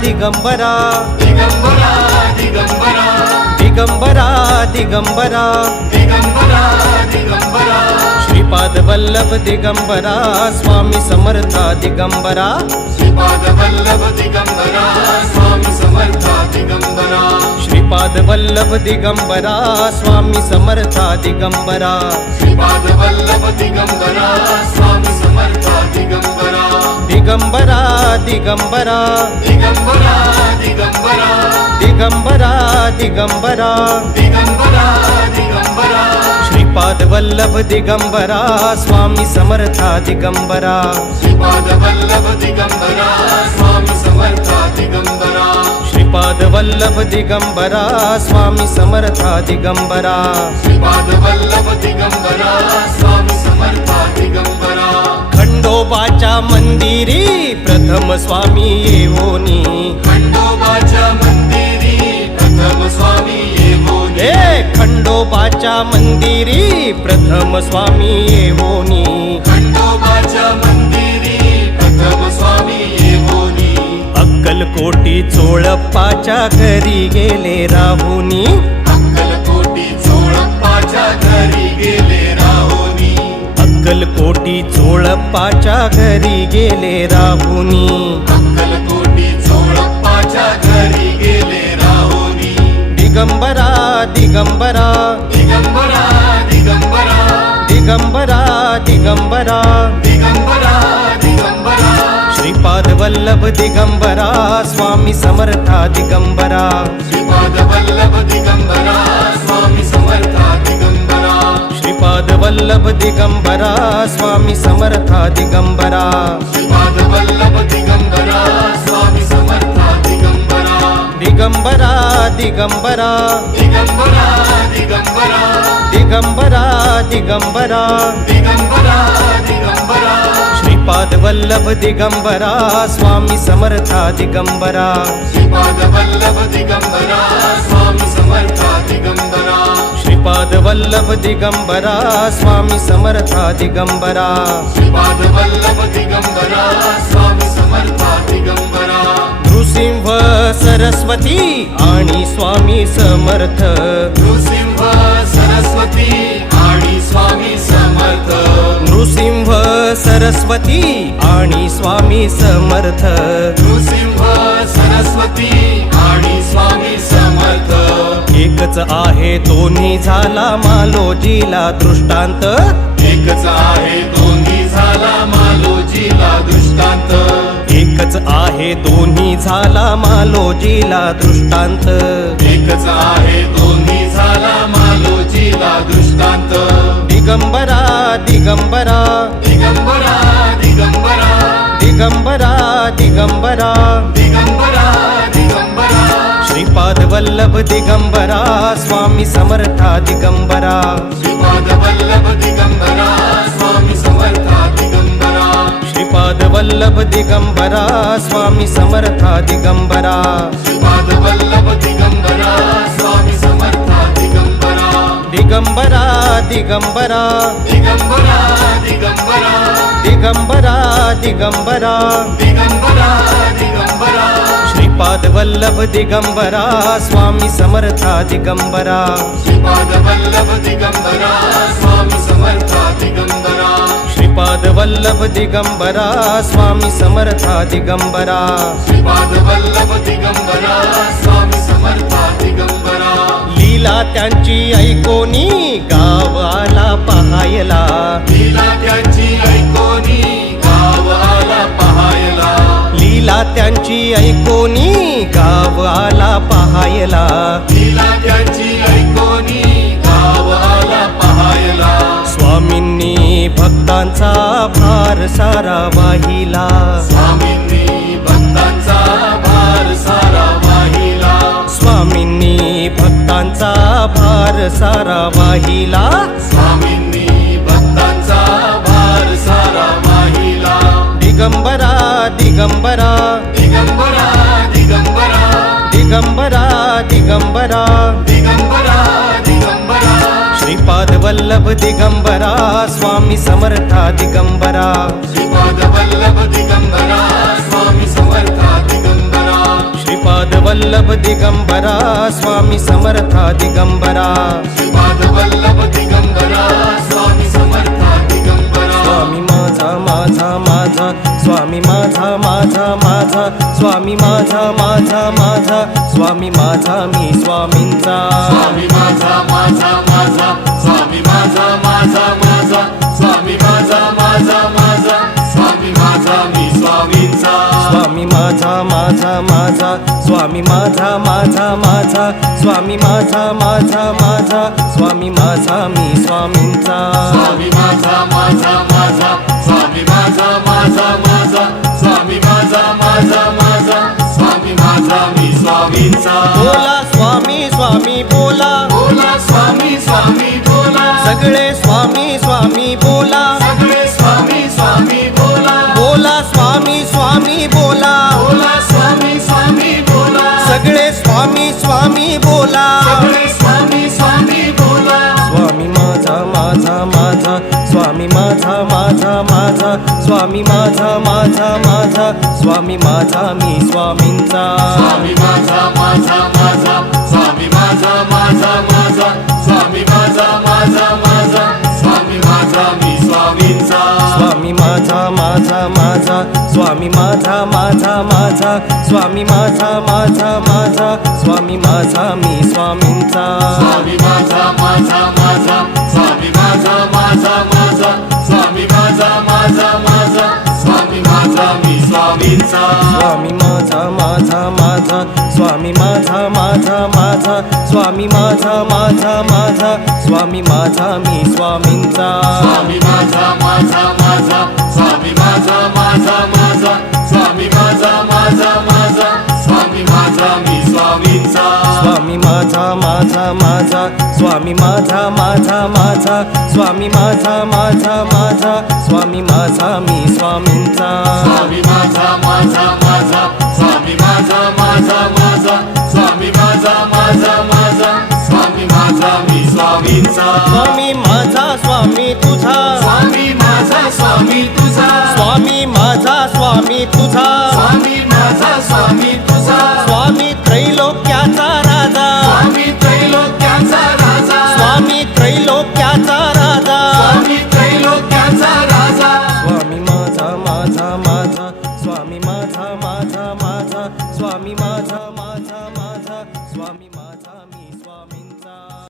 दिगंबरा। दिगंबरा दिगंबरा। दिगंबरा दिगंबरा। दिगंबरा दिगंबरा। श्रीपाद वल्लभ दिगंबरा स्वामी समर्था दिगंबरा। श्रीपाद वल्लभ दिगंबरा स्वामी समर्था दिगंबरा। श्रीपाद वल्लभ दिगंबरा स्वामी समर्था दिगंबरा। श्रीपाद वल्लभ दिगंबरा स्वामी समर्था दिगंबरा। दिगंबरा दिगंबरा। दिगंबरा दिगंबरा। दिगंबरा दिगंबरा। दिगंबरा दिगंबरा। श्रीपाद वल्लभ दिगंबरा स्वामी समर्था दिगंबरा। श्रीपाद वल्लभ दिगंबरा स्वामी समर्था दिगंबरा। श्रीपाद वल्लभ दिगंबरा स्वामी समर्था दिगंबरा। श्रीपाद वल्लभ दिगंबरा स्वामी समर्था दिगंबरा। खंडोबाच्या मंदिरी प्रथम स्वामी येवोनी. खंडोबाच्या मंदिरी प्रथम स्वामी येवोनी. ए खंडोबाच्या मंदिरी प्रथम स्वामी येवोनी. खंडोबाच्या मंदिरी प्रथम स्वामी येवोनी. अक्कलकोटी चोळप्पाच्या घरी गेले राहुनी. अक्कलकोटी चोळप्पाच्या घरी गेले राहोनी. अक्कलकोटी चोळप्पाच्या घरी गेले राहुनी. अक्कलकोटी चोळप्पाच्या घरी गेले राहोनी. दिगंबरा दिगंबरा. दिगंबरा दिगंबरा. दिगंबरा दिगंबरा. दिगंबरा दिगंबरा. श्रीपाद वल्लभ दिगंबरा स्वामी समर्था दिगंबरा. श्रीपाद वल्लभ दिगंबरा. वल्लभ दिगंबरा स्वामी समर्था दिगंबरा। श्रीपाद वल्लभ दिगंबरा स्वामी समर्था दिगंबरा। दिगंबरा दिगंबरा। दिगंबरा दिगंबरा। दिगंबरा दिगंबरा। दिगंबरा दिगंबरा। श्रीपाद वल्लभ दिगंबरा स्वामी समर्था दिगंबरा। श्रीपाद वल्लभ दिगंबरा स्वामी समर्था दिगंबरा। श्रीपाद वल्लभ दिगंबरा स्वामी समर्था दिगंबरा। श्रीपाद वल्लभ दिगंबरा स्वामी समर्था दिगंबरा। नृसिंह सरस्वती आणि स्वामी समर्थ। नृसिंह सरस्वती आणि स्वामी समर्थ। नृसिंह सरस्वती आणि स्वामी समर्थ। नृसिंह सरस्वती आणि स्वामी समर्थ एकच आहे दोन्ही झाला मालोजीला दृष्टांत. एकच आहे दोन्ही झाला मालोजीला दृष्टांत. एकच आहे दोन्ही झाला मालोजीला दृष्टांत. एकच आहे दोन्ही झाला मालोजीला दृष्टांत. दिगंबरा दिगंबरा. दिगंबरा दिगंबरा. दिगंबरा दिगंबरा. श्रीपाद वल्लभ दिगंबरा स्वामी समर्था दिगंबरा। श्रीपाद वल्लभ दिगंबरा स्वामी समर्था दिगंबरा। श्रीपाद वल्लभ दिगंबरा स्वामी समर्था दिगंबरा। श्रीपाद वल्लभ दिगंबरा स्वामी समर्था दिगंबरा। दिगंबरा दिगंबरा। दिगंबरा दिगंबरा। दिगंबरा दिगंबरा। दिगंबरा दिगंबरा श्रीपाद वल्लभ दिगंबरा स्वामी समर्था दिगंबरा श्रीपाद वल्लभ दिगंबरा स्वामी समर्था दिगंबरा श्रीपाद वल्लभ दिगंबरा स्वामी समर्था दिगंबरा श्रीपाद वल्लभ दिगंबरा स्वामी समर्था दिगंबरा लीला त्यांची ऐकोनी गाव आला पहायला। लीला त्याची ऐकोनी गाव आला पहायला। लीला त्यांची आला पहायला. लीला त्याची ऐकोनी गाव आला पहायला. स्वामींनी भक्तांचा भार सारा वाहिला. स्वामींनी भक्तांचा भार सारा वाहिला. स्वामींनी भक्तांचा भार सारा वाहिला. वल्लभ दिगंबरा स्वामी समर्था दिगंबरा. श्रीपाद वल्लभ दिगंबरा स्वामी समर्था दिगंबरा. श्रीपाद वल्लभ दिगंबरा स्वामी समर्था दिगंबरा. श्रीपाद वल्लभ दिगंबरा स्वामी समर्था दिगंबरा. स्वामी माझा माझा माझा स्वामी माझा माझा माझा. स्वामी माझा माझा माझा स्वामी माझा मी स्वामींचा. स्वामी माझा माझा माझा स्वामी माझा माझा माझा स्वामी माझा मी स्वामींचा स्वामी माझा माझा माझा स्वामी माझा माझा माझा स्वामी माझा माझा माझा स्वामी माझा मी स्वामींचा स्वामी माझा माझा माझा स्वामी माझा माझा माझा स्वामी माझा माझा माझा स्वामी माझा मी स्वामींचा बोला स्वामी स्वामी बोला बोला स्वामी स्वामी सगळे स्वामी स्वामी बोला. सगळे स्वामी स्वामी बोला. बोला स्वामी स्वामी बोला. बोला स्वामी स्वामी बोला. सगळे स्वामी स्वामी बोला. सगळे स्वामी स्वामी बोला. स्वामी माझा माझा माझा. स्वामी माझा माझा माझा. स्वामी माझा माझा माझा. स्वामी माझा मी स्वामींचा. स्वामी माझा माझा माझा. स्वामी माझा माझा माझा. स्वामी माझा माझा माझा स्वामी माझा मी स्वामींचा स्वामी माझा माझा माझा स्वामी माझा माझा माझा स्वामी माझा माझा माझा स्वामी माझा मी स्वामींचा स्वामी माझा माझा माझा स्वामी माझा माझा माझा स्वामी माझा माझा माझा स्वामी माझा मी स्वामींचा स्वामी स्वामी माझा माझा माझा स्वामी माझा माझा माझा स्वामी माझा मी स्वामींचा स्वामी माझा माझा माझा स्वामी माझा माझा माझा स्वामी माझा माझा माझा स्वामी माझा मी स्वामींचा स्वामी माझा माझा माझा स्वामी माझा माझा माझा स्वामी माझा माझा माझा स्वामी माझा मी स्वामींचा स्वामी माझा स्वामी स्वामी तुझा. स्वामी माझा स्वामी तुझा. स्वामी माझा स्वामी तुझा. स्वामी माझा स्वामी